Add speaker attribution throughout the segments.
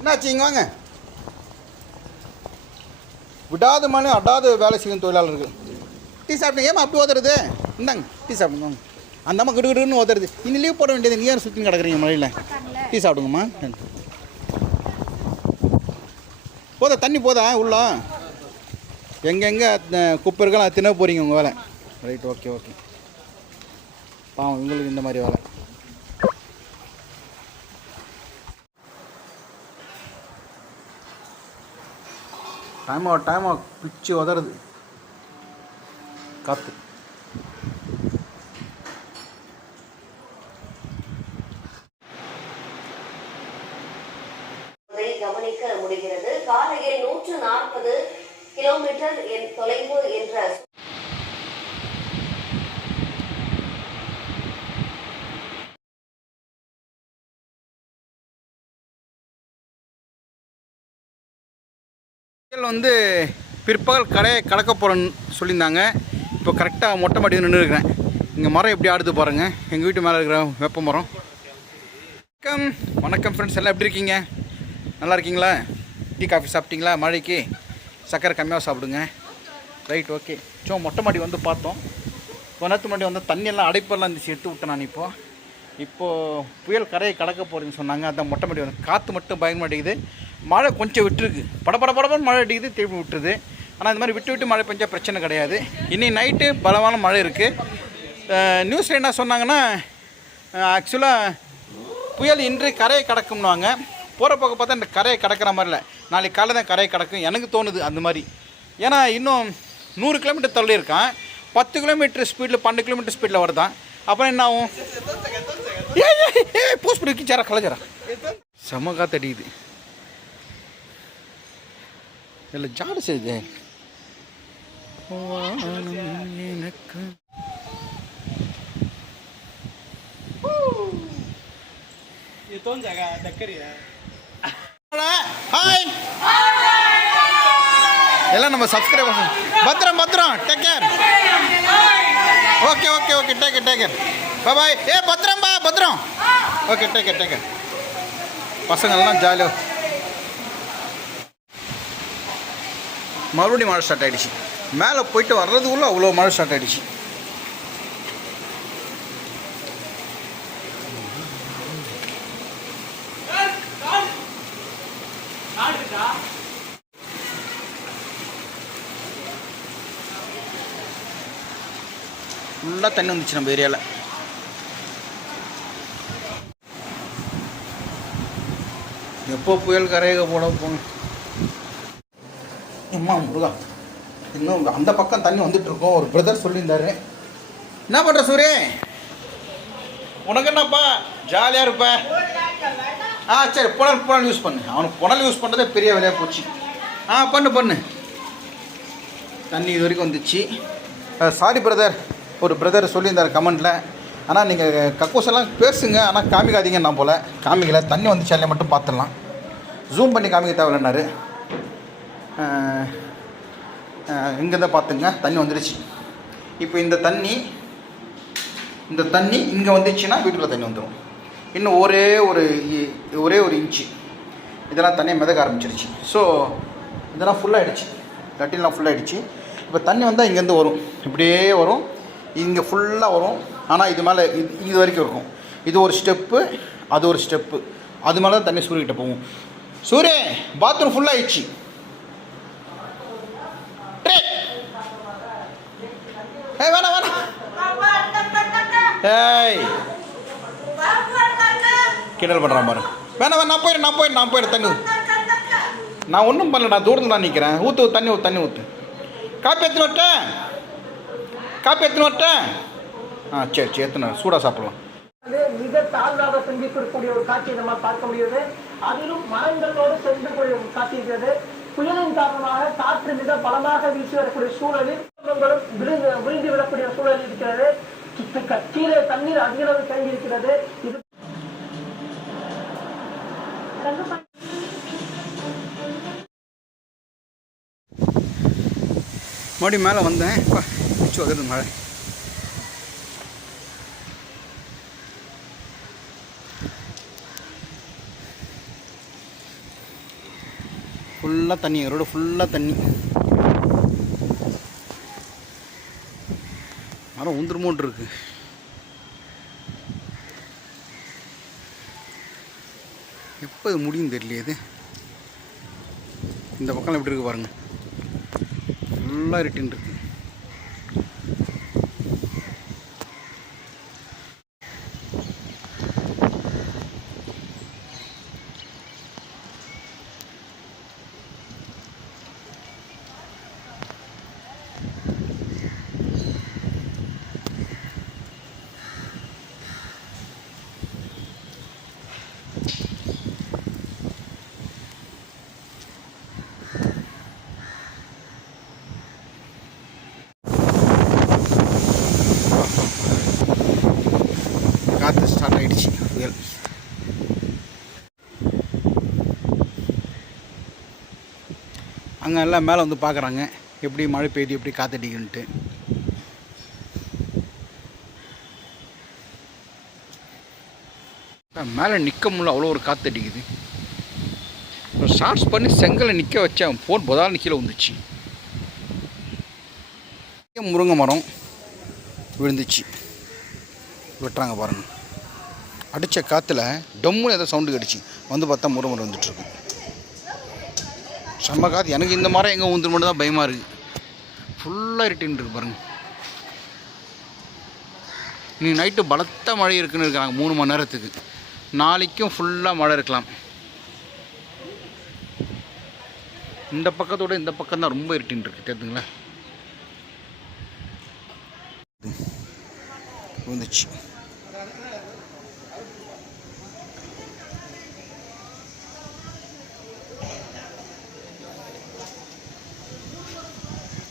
Speaker 1: என்னாச்சு வாங்க விடாது மனு அடாது வேலை செய்யும் தொழிலாளர்கள் டீ சாப்பிட்டு ஏமா அப்படி ஓதுறது இந்தாங்க டீ சாப்பிடுங்க அந்த அம்மா கிடுகிடுன்னு ஓதுறது இன்னும் லீவ் போட வேண்டியது நீ ஏன் சுற்றி கிடக்குறீங்க மழையில் டீ சாப்பிடுங்கம்மா போதா தண்ணி போதா உள்ளா எங்கெங்கே குப்பை இருக்கலாம் தின போகிறீங்க உங்கள் வேலை ரைட் ஓகே ஓகே பாவம் உங்களுக்கு இந்த மாதிரி வேலை டைம் ஆக பிச்சு உதறது காற்று கவனிக்க முடிகிறது காலையில் நூற்று நாற்பது கிலோமீட்டர் தொலைவு என்ற புயல் வந்து பிற்பகல் கடையை கடக்க போகிறேன்னு சொல்லியிருந்தாங்க இப்போ கரெக்டாக மொட்டை மாடி நின்று இருக்கிறேன் இங்கே மரம் எப்படி ஆடுது பாருங்கள் எங்கள் வீட்டு மேலே இருக்கிற வெப்ப மரம் வணக்கம் வணக்கம் ஃப்ரெண்ட்ஸ் எல்லாம் எப்படி இருக்கீங்க நல்லா இருக்கீங்களா டீ காஃபி சாப்பிட்டீங்களா மழைக்கு சர்க்கரை கம்மியாக சாப்பிடுங்க ரைட் ஓகே ஸோ மொட்டை மாடி வந்து பார்த்தோம் கொஞ்ச மாடி முன்னாடி வந்து தண்ணியெல்லாம் அடைப்பெல்லாம் இருந்துச்சு எடுத்து விட்டேன் நான் இப்போது இப்போது புயல் கரையை கடக்க போகிறேன்னு சொன்னாங்க அதான் மொட்டை மாடி வந்து காற்று மட்டும் பயங்கரமாட்டேங்குது மழை கொஞ்சம் விட்டுருக்கு பட பட படப்பட மழை அடிக்குது திருப்பி விட்டுருது ஆனால் இந்த மாதிரி விட்டு விட்டு மழை பெஞ்சால் பிரச்சனை கிடையாது இன்னைக்கு நைட்டு பலமான மழை இருக்குது நியூஸில் என்ன சொன்னாங்கன்னா ஆக்சுவலாக புயல் இன்று கரையை கடக்கும்னுவாங்க போகிற போக பார்த்தா இந்த கரையை கடக்கிற மாதிரி இல்லை நாளைக்கு காலை தான் கரையை கடக்கும் எனக்கு தோணுது அந்த மாதிரி ஏன்னா இன்னும் நூறு கிலோமீட்டர் தள்ளி இருக்கான் பத்து கிலோமீட்டர் ஸ்பீடில் பன்னெண்டு கிலோமீட்டர் ஸ்பீடில் வருதான் அப்புறம் என்ன ஆகும் ஏ போஸ்ட் பண்ணி கலைஞரா செம காத்தடிக்குது இதில் ஜாடு செய்து எனக்கு ஹாய் எல்லாம் நம்ம சப்ஸ்கிரைப் பத்திரம் பத்திரம் take care okay okay okay take take care பா பாய் ஏ பத்திரம் பா பத்திரம் okay take care take care பசங்கள்லாம் ஜாலியாக மறுபடியும் மழை ஸ்டார்ட் ஆகிடுச்சு மேலே போயிட்டு வர்றதுக்குள்ளே அவ்வளோ மழை ஸ்டார்ட் ஆகிடுச்சு ஃபுல்லாக தண்ணி வந்துச்சு நம்ம ஏரியாவில் எப்போ புயல் கரையாக போட போகணும் அம்மா முருகா இன்னும் அந்த பக்கம் தண்ணி வந்துட்டு இருக்கோம் ஒரு பிரதர் சொல்லியிருந்தாரு என்ன பண்ற சூரிய உனக்கு என்னப்பா ஜாலியாக இருப்ப ஆ சரி புனல் புனல் யூஸ் பண்ணு அவனுக்கு புனல் யூஸ் பண்ணுறதே பெரிய வேலையாக போச்சு ஆ பண்ணு பண்ணு தண்ணி இது வரைக்கும் வந்துச்சு சாரி பிரதர் ஒரு பிரதர் சொல்லியிருந்தார் கமெண்ட்டில் ஆனால் நீங்கள் கக்கூசெல்லாம் பேசுங்க ஆனால் காமிக்காதீங்க நான் போல் காமிக்கல தண்ணி வந்துச்சாலே மட்டும் பார்த்துடலாம் ஜூம் பண்ணி காமிக்க தேவையில்லைன்னாரு இங்கேருந்து பார்த்துங்க தண்ணி வந்துடுச்சு இப்போ இந்த தண்ணி இந்த தண்ணி இங்கே வந்துச்சுன்னா வீட்டில் தண்ணி வந்துடும் இன்னும் ஒரே ஒரு ஒரே ஒரு இன்ச்சு இதெல்லாம் தண்ணி மிதக்க ஆரம்பிச்சிருச்சு ஸோ இதெல்லாம் ஃபுல்லாகிடுச்சு லட்டின்லாம் ஃபுல்லாகிடுச்சு இப்போ தண்ணி வந்தால் இங்கேருந்து வரும் இப்படியே வரும் இங்கே ஃபுல்லாக வரும் ஆனால் இது மேலே இது இது வரைக்கும் இருக்கும் இது ஒரு ஸ்டெப்பு அது ஒரு ஸ்டெப்பு அது மேலே தான் தண்ணி சூரியக்கிட்ட போகும் சூரிய பாத்ரூம் ஃபுல்லாகிடுச்சு ஏய் வேணாம் வேணா ஏய் கிண்டல் பண்ணுறான் பாரு வேணாம் நான் போயிடு நான் போயிடு நான் போயிடு தண்ணி நான் ஒன்றும் பண்ணல நான் தூரத்தில் தான் நிற்கிறேன் ஊற்று தண்ணி ஊற்று தண்ணி ஊற்று காப்பி எத்தனை வட்டேன் காப்பி எத்தனை வட்டேன் ஆ சரி சரி எத்தனை சூடாக சாப்பிடலாம் மிக தாழ்வாக சந்திக்கக்கூடிய ஒரு காட்சியை நம்ம பார்க்க முடியுது அதிலும் மரங்களோடு செல்லக்கூடிய ஒரு காட்சி இருக்கிறது புயலின் காரணமாக காற்று மிக பலமாக வீசி வரக்கூடிய சூழலில் விழுந்து விழுந்து விடக்கூடிய சூழல் இருக்கிறது சுற்று கட்சியிலே தண்ணீர் அதிக அளவு தேங்கி இருக்கிறது இது மறுபடியும் மேலே வந்தேன் இப்போ மிச்சம் வந்துடுது மழை ஃபுல்லாக தண்ணி ரோடு ஃபுல்லாக தண்ணி மரம் உந்துருமோன் இருக்கு எப்போ இது முடியும் தெரியலையது இது இந்த பக்கம் எப்படி இருக்கு பாருங்கள் ஃபுல்லாக இருட்டின்னு பசங்க எல்லாம் மேலே வந்து பார்க்குறாங்க எப்படி மழை பெய்யுது எப்படி காத்தடிக்குன்ட்டு மேலே நிற்க முடியல அவ்வளோ ஒரு காற்று அடிக்குது ஷார்ட்ஸ் பண்ணி செங்கலை நிற்க வச்சேன் ஃபோன் புதால் கீழே வந்துச்சு முருங்கை மரம் விழுந்துச்சு வெட்டுறாங்க பாருங்கள் அடித்த காற்றுல டொம்முன்னு ஏதோ சவுண்டு கிடச்சி வந்து பார்த்தா முருங்கை மரம் வந்துட்டுருக்கு செம்ம காத்து எனக்கு இந்த மரம் எங்கே ஊந்துரு மட்டும் தான் பயமாக இருக்குது ஃபுல்லாக இருட்டின்னு இருக்கு பாருங்கள் நீ நைட்டு பலத்த மழை இருக்குன்னு இருக்கிறாங்க மூணு மணி நேரத்துக்கு நாளைக்கும் ஃபுல்லாக மழை இருக்கலாம் இந்த பக்கத்தோட இந்த பக்கம் தான் ரொம்ப இருட்டின்னு இருக்குது தெரியுதுங்களா வந்துச்சு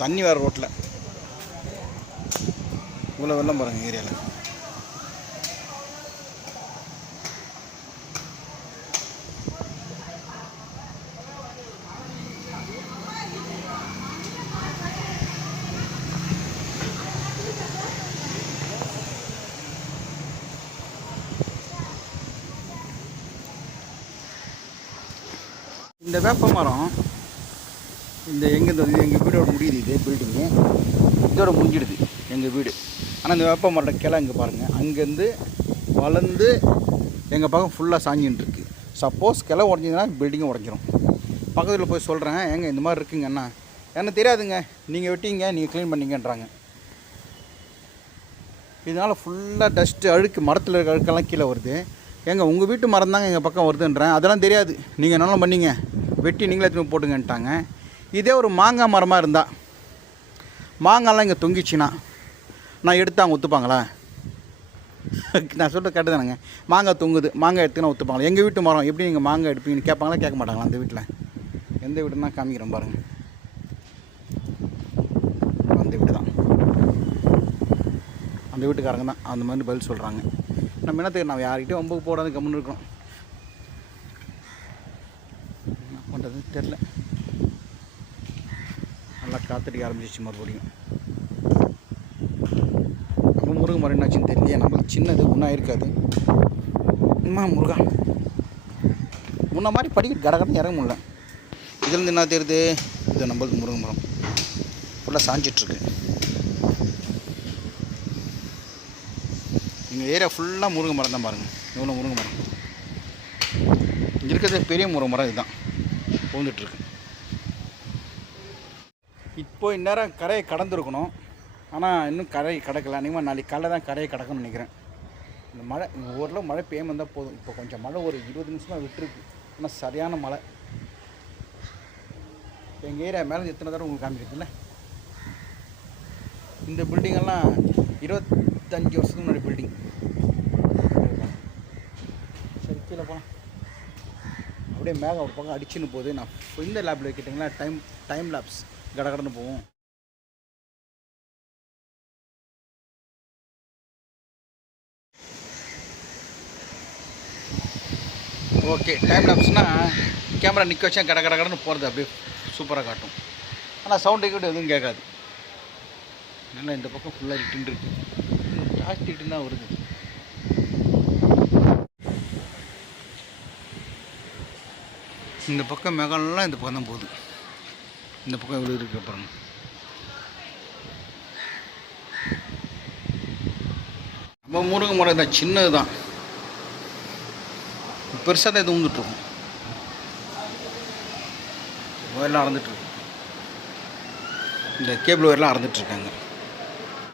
Speaker 1: தண்ணி வேறு ரோட்டில் இவ்வளோ வெள்ளம் பாருங்கள் ஏரியாவில் இந்த வேப்ப மரம் இந்த எங்கே இந்த எங்கள் வீடோட முடியுது இது பில்டிங்கு இதோட முடிஞ்சிடுது எங்கள் வீடு ஆனால் இந்த வேப்ப மரம் கிளை இங்கே பாருங்கள் அங்கேருந்து வளர்ந்து எங்கள் பக்கம் ஃபுல்லாக சாஞ்சின்னு இருக்குது சப்போஸ் கிளை உடஞ்சிதுன்னா பில்டிங்கும் உடஞ்சிரும் பக்கத்தில் போய் சொல்கிறேன் ஏங்க இந்த மாதிரி இருக்குங்க அண்ணா என்ன தெரியாதுங்க நீங்கள் வெட்டிங்க நீங்கள் க்ளீன் பண்ணிங்கன்றாங்க இதனால் ஃபுல்லாக டஸ்ட்டு அழுக்கு மரத்தில் இருக்க அழுக்கெல்லாம் கீழே வருது ஏங்க உங்கள் வீட்டு மரம் தாங்க எங்கள் பக்கம் வருதுன்றேன் அதெல்லாம் தெரியாது நீங்கள் நல்லா பண்ணிங்க வெட்டி நீங்களே திரும்ப போட்டுங்கன்ட்டாங்க இதே ஒரு மாங்காய் மரமாக இருந்தால் மாங்காய்லாம் இங்கே தொங்கிச்சுன்னா நான் எடுத்து அவங்க ஒத்துப்பாங்களா நான் சொல்கிற கரெக்டு தானேங்க மாங்காய் தொங்குது மாங்காய் நான் ஒத்துப்பாங்களா எங்கள் வீட்டு மரம் எப்படி நீங்கள் மாங்காய் எடுப்பீங்கன்னு கேட்பாங்களா கேட்க மாட்டாங்களா அந்த வீட்டில் எந்த வீடுன்னா காமிக்கிறேன் பாருங்கள் அந்த வீடு தான் அந்த வீட்டுக்காரங்க தான் அந்த மாதிரி பதில் சொல்கிறாங்க நம்ம என்னத்துக்கு நான் யார்கிட்டயும் ஒம்பது போடாத கம்முன்னு இருக்கிறோம் என்ன பண்ணுறது தெரில நல்லா காத்தடிக்க ஆரம்பிச்சிச்சு மறுபடியும் அப்போ முருகன் மரம் என்னாச்சுன்னு தெரியலையே நம்மளுக்கு சின்னது ஒன்றா இருக்காது இன்னும் முருகா முன்ன மாதிரி படிக்க கடகடன்னு இறங்க முடியல இதுலேருந்து என்ன தெரியுது இது நம்மளுக்கு முருகன் மரம் ஃபுல்லாக சாஞ்சிட்ருக்கு எங்கள் ஏரியா ஃபுல்லாக முருகன் மரம் தான் பாருங்கள் இவ்வளோ முருங்கை மரம் இங்கே இருக்கிறது பெரிய முருகன் மரம் இதுதான் போந்துட்டுருக்கு இப்போ இந்நேரம் கரையை கடந்துருக்கணும் ஆனால் இன்னும் கரையை கடக்கல அன்றைக்கமாக நாளைக்கு காலைல தான் கரையை கடக்கணும்னு நினைக்கிறேன் இந்த மழை எங்கள் ஊரில் மழை பெய்யாமல் இருந்தால் போதும் இப்போ கொஞ்சம் மழை ஒரு இருபது நிமிஷமாக விட்டுருக்கு ஆனால் சரியான மழை எங்கள் ஏரியா மேலே எத்தனை தடவை உங்களுக்கு காமிக்கிறதுல இந்த பில்டிங்கெல்லாம் இருபத்தஞ்சி வருஷத்துக்கு முன்னாடி பில்டிங் சரி கீழே போகலாம் அப்படியே மேகம் ஒரு பக்கம் அடிச்சுன்னு போகுது நான் இந்த லேப்பில் வைக்கிட்டிங்கன்னா டைம் டைம் லேப்ஸ் கடகடன்னு போவோம் ஓகே டைம் லேப்ஸ்னால் கேமரா நிற்க வச்சா கட கடகடன்னு போகிறது அப்படியே சூப்பராக காட்டும் ஆனால் சவுண்டு கிட்ட எதுவும் கேட்காது நல்லா இந்த பக்கம் ஃபுல்லாக இட்டுருக்கு ஜாஸ்தி இட்டு தான் வருது இந்த பக்கம் மேகம்லாம் இந்த பக்கம் தான் போகுது இந்த பக்கம் எப்படி இருக்க பாருங்கள் நம்ம முருக மரம் தான் சின்னது தான் பெருசாக தான் இது உந்துட்டுருக்கும் ஒயர்லாம் அறந்துட்டுருக்கு இந்த கேபிள் ஒயர்லாம் அறந்துட்டுருக்காங்க